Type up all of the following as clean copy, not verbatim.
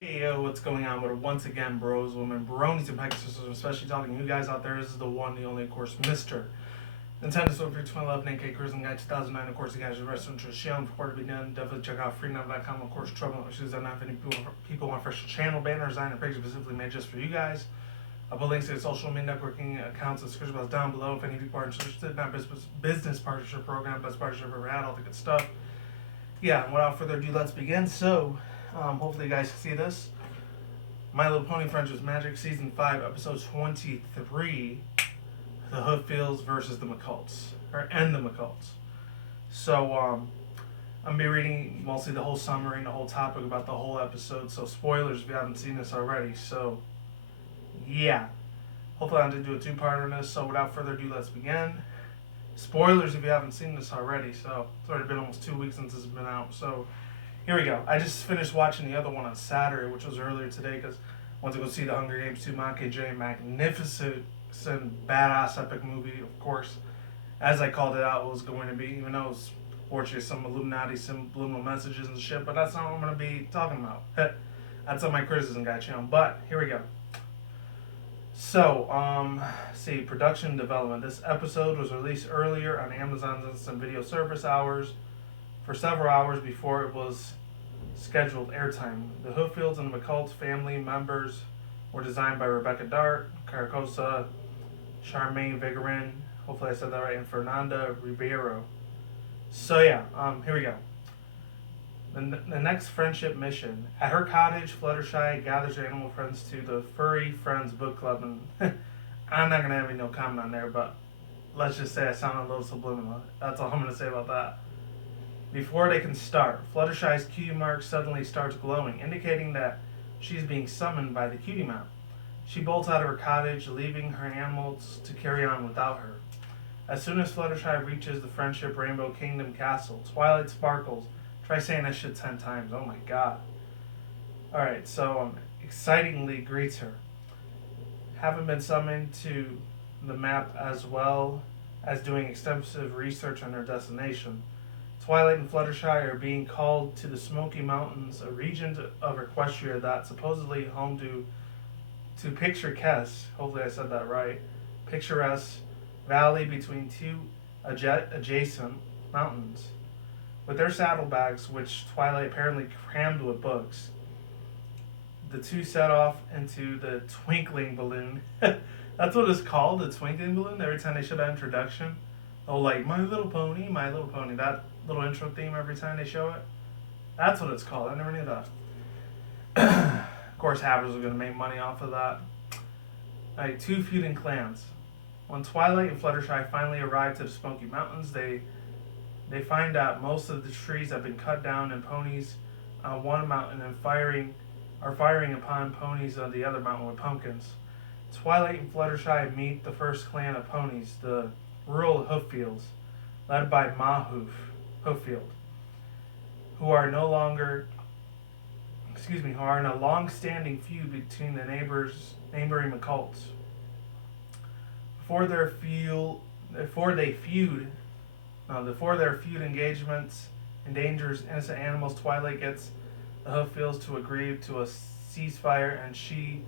Hey yo, what's going on? But once again, bros, women, bronies, and pegasisters, especially talking to you guys out there. This is the one, the only, of course, Mr. Nintendo Sword for 2011 AK Cruising Guide 2009. Of course, you guys are restaurant to Shion. Before to be done, definitely check out freenow.com. Of course, trouble issues that not if any people want fresh channel banner design and pictures specifically made just for you guys. I'll put links to the social media networking accounts and description box down below if any people are interested. Not business partnership program, best partnership ever had, all the good stuff. Yeah, without further ado, let's begin. Hopefully you guys can see this. My Little Pony Friendships Magic Season 5, Episode 23, The HoofFields versus the McColts, and the McColts. I'm going to be reading mostly the whole summary and the whole topic about the whole episode, so spoilers if you haven't seen this already. So, yeah. Hopefully I'm going to do a two-part on this, so without further ado, let's begin. Spoilers if you haven't seen this already, so it's already been almost 2 weeks since it's been out, so here we go. I just finished watching the other one on Saturday, which was earlier today, because I went to go see the Hunger Games 2 Mockingjay. Magnificent, badass, epic movie, of course. As I called it out, it was going to be, even though it was fortunately some Illuminati subliminal messages and shit, but that's not what I'm going to be talking about. That's on my criticism guide channel, but here we go. Production development. This episode was released earlier on Amazon's Instant Video Service hours for several hours before it was scheduled airtime. The HoofFields and McColts family members were designed by Rebecca Dart, Caracosa, Charmaine Vigorin, hopefully I said that right, and Fernanda Ribeiro. Here we go. The next friendship mission. At her cottage, Fluttershy gathers her animal friends to the Furry Friends book club, and I'm not going to have any no comment on there, but let's just say I sound a little subliminal. That's all I'm going to say about that. Before they can start, Fluttershy's cutie mark suddenly starts glowing, indicating that she's being summoned by the cutie mount. She bolts out of her cottage, leaving her animals to carry on without her. As soon as Fluttershy reaches the Friendship Rainbow Kingdom castle, Twilight sparkles. Try saying that shit 10 times. Oh my god. Alright, excitingly greets her. Having been summoned to the map as well as doing extensive research on her destination, Twilight and Fluttershy are being called to the Smoky Mountains, a region of Equestria that's supposedly home to picturesque, hopefully I said that right, picturesque valley between two adjacent mountains. With their saddlebags, which Twilight apparently crammed with books, the two set off into the Twinkling Balloon. That's what it's called, the Twinkling Balloon. Every time they show that introduction, like, My Little Pony, that little intro theme every time they show it. That's what it's called. I never knew that. Of course, Havers are going to make money off of that. Alright, two feuding clans. When Twilight and Fluttershy finally arrive to the Smoky Mountains, they find out most of the trees have been cut down and ponies on one mountain and are firing upon ponies on the other mountain with pumpkins. Twilight and Fluttershy meet the first clan of ponies, the rural HoofFields, led by HoofField, who are in a long-standing feud between the neighboring McColts. Before their feud engagements endangers innocent animals, Twilight gets the HoofFields to agree to a ceasefire, and she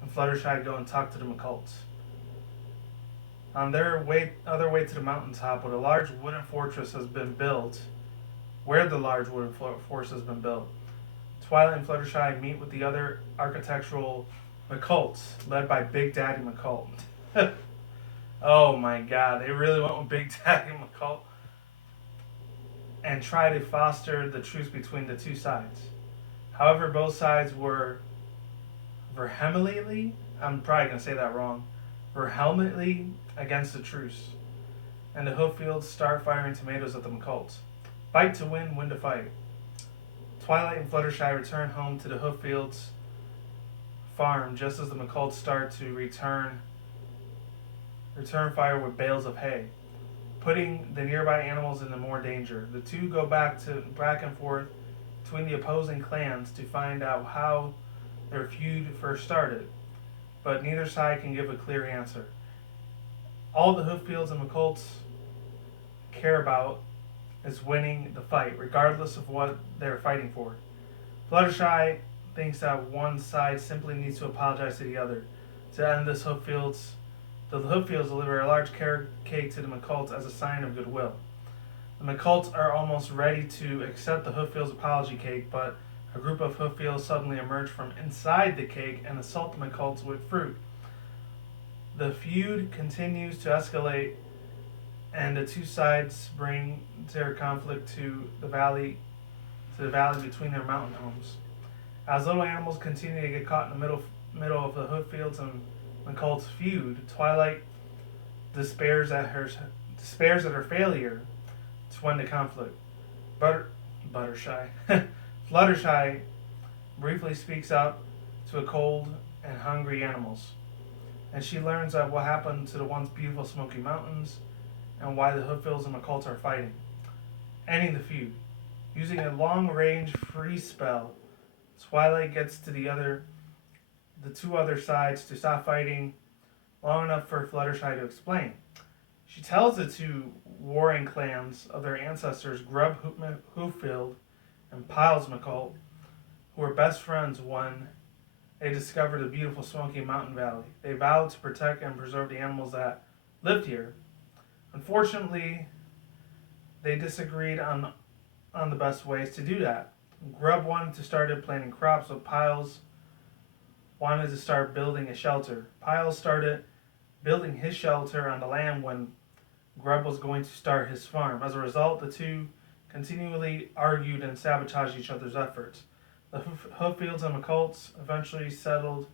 and Fluttershy go and talk to the McColts. On their other way to the mountaintop, where the large wooden fortress has been built, Twilight and Fluttershy meet with the other architectural McColts, led by Big Daddy McColt. Oh my god, they really went with Big Daddy McColt and try to foster the truce between the two sides. However, both sides were vehemently, I'm probably going to say that wrong, vehemently against the truce, and the HoofFields start firing tomatoes at the McColts. Fight to win to fight. Twilight and Fluttershy return home to the HoofFields farm just as the McColts start to return fire with bales of hay, putting the nearby animals into more danger. The two go back and forth between the opposing clans to find out how their feud first started, but neither side can give a clear answer. All the HoofFields and McColts care about is winning the fight, regardless of what they're fighting for. Fluttershy thinks that one side simply needs to apologize to the other. To end this, the HoofFields deliver a large carrot cake to the McColts as a sign of goodwill. The McColts are almost ready to accept the HoofFields apology cake, but a group of HoofFields suddenly emerge from inside the cake and assault the McColts with fruit. The feud continues to escalate, and the two sides bring their conflict to the valley between their mountain homes. As little animals continue to get caught in the middle of the HoofFields and McColts feud, Twilight despairs at her failure to end the conflict. Fluttershy briefly speaks out to a cold and hungry animals, and she learns that what happened to the once beautiful Smoky Mountains and why the HoofFields and McColts are fighting, ending the feud. Using a long-range freeze spell, Twilight gets to the two other sides to stop fighting long enough for Fluttershy to explain. She tells the two warring clans of their ancestors, Grub HoofField and Piles McColt, who were best friends when they discovered the beautiful Smoky Mountain Valley. They vowed to protect and preserve the animals that lived here. Unfortunately, they disagreed on the best ways to do that. Grub wanted to start planting crops, but Piles wanted to start building a shelter. Piles started building his shelter on the land when Grub was going to start his farm. As a result, the two continually argued and sabotaged each other's efforts. The HoofFields and McColts eventually settled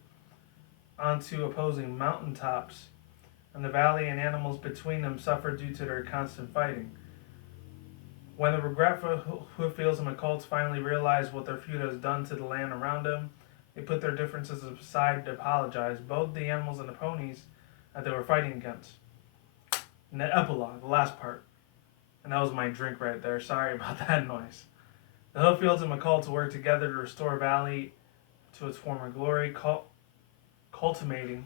onto opposing mountaintops, and the valley and animals between them suffered due to their constant fighting. When the regretful HoofFields and McColts finally realized what their feud has done to the land around them, they put their differences aside to apologize, both the animals and the ponies that they were fighting against. And the epilogue, the last part. And that was my drink right there. Sorry about that noise. The HoofFields and McColts worked together to restore Valley to its former glory, culminating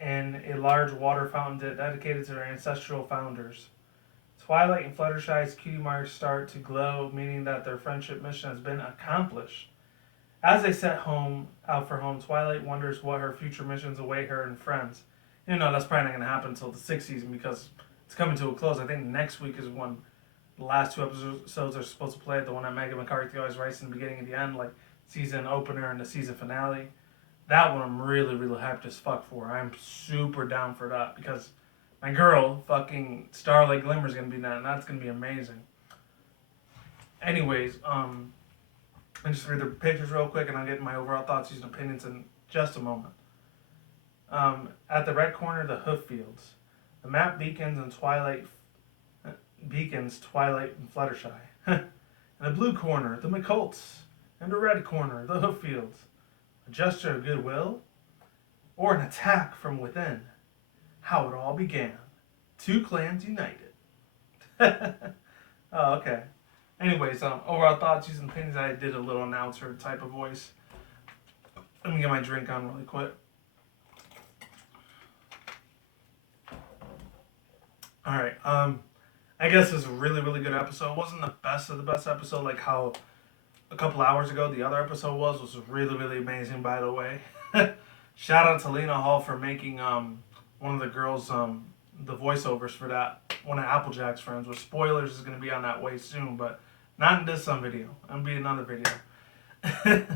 in a large water fountain dedicated to their ancestral founders. Twilight and Fluttershy's cutie marks start to glow, meaning that their friendship mission has been accomplished. As they set out for home, Twilight wonders what her future missions await her and friends. You know, that's probably not going to happen until the 6th season because it's coming to a close. I think next week is when the last 2 episodes are supposed to play. The one that Megan McCarthy always writes in the beginning and the end, like season opener and the season finale. That one I'm really, really hyped as fuck for. I'm super down for that because my girl, fucking Starlight Glimmer, is going to be that, and that's going to be amazing. Anyways, let me just read the pictures real quick, and I'll get my overall thoughts and opinions in just a moment. At the red corner, the HoofFields. The map beacons Twilight and Fluttershy. In the blue corner, the McColts. In the red corner, the HoofFields. A gesture of goodwill, or an attack from within. How it all began. 2 clans united. Oh, okay. Anyways, overall thoughts, using opinions. I did a little announcer type of voice. Let me get my drink on really quick. Alright, I guess it's a really, really good episode. It wasn't the best of the best episode like how a couple hours ago the other episode was really, really amazing, by the way. Shout out to Lena Hall for making one of the girls the voiceovers for that, one of Applejack's friends. With spoilers is going to be on that way soon, but not in this video. It'll be another video.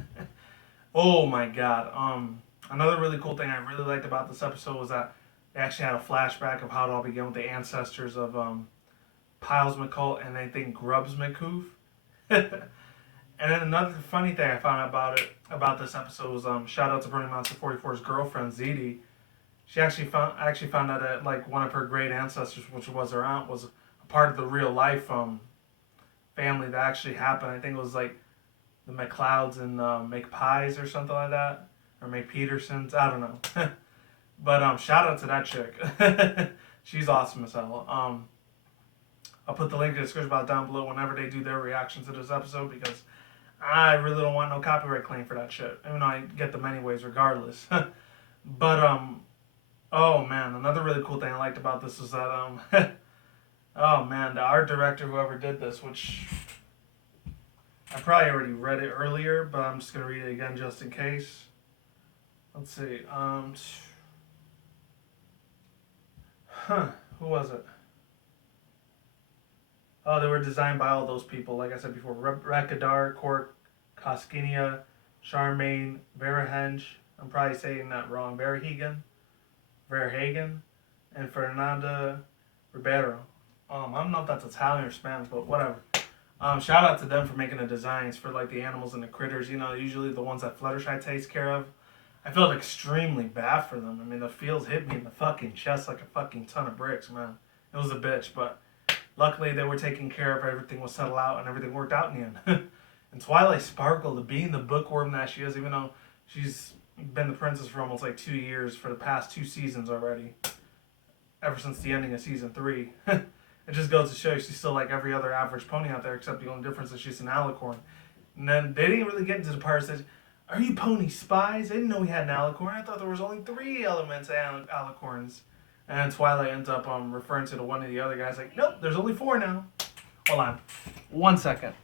Oh my god. Another really cool thing I really liked about this episode was that they actually had a flashback of how it all began with the ancestors of Piles McColt and I think Grubs McCoof. And then another funny thing I found about this episode was shout out to Bernie Monster 44's girlfriend Zeddy. She actually found out that like one of her great ancestors, which was her aunt, was a part of the real life family that actually happened. I think it was like the McLeods and McPies or something like that, or McPetersons. I don't know. But shout out to that chick. She's awesome as hell. I'll put the link in the description box down below whenever they do their reaction to this episode because I really don't want no copyright claim for that shit. Even though I get them anyways regardless. But oh man, another really cool thing I liked about this was that oh man, the art director, whoever did this, which I probably already read it earlier, but I'm just gonna read it again just in case. Let's see. Who was it? Oh, they were designed by all those people. Like I said before, Rekadar, Cork, Koskinia, Charmaine, Verahenge. I'm probably saying that wrong. Verhagen, and Fernanda Ribeiro. I don't know if that's Italian or Spanish, but whatever. Shout out to them for making the designs for like the animals and the critters. You know, usually the ones that Fluttershy takes care of. I felt extremely bad for them. I mean, the fields hit me in the fucking chest like a fucking ton of bricks, man. It was a bitch, but luckily they were taken care of. Everything was settled out and everything worked out in the end. And Twilight Sparkle, being the bookworm that she is, even though she's been the princess for almost like 2 years for the past 2 seasons already, ever since the ending of season 3. It just goes to show you she's still like every other average pony out there, except the only difference is she's an alicorn. And then they didn't really get into the part that says, "Are you pony spies? I didn't know we had an alicorn. I thought there was only 3 elements alicorns." And Twilight ends up referring to one of the other guys like, "Nope, there's only 4 now." Hold on, 1 second.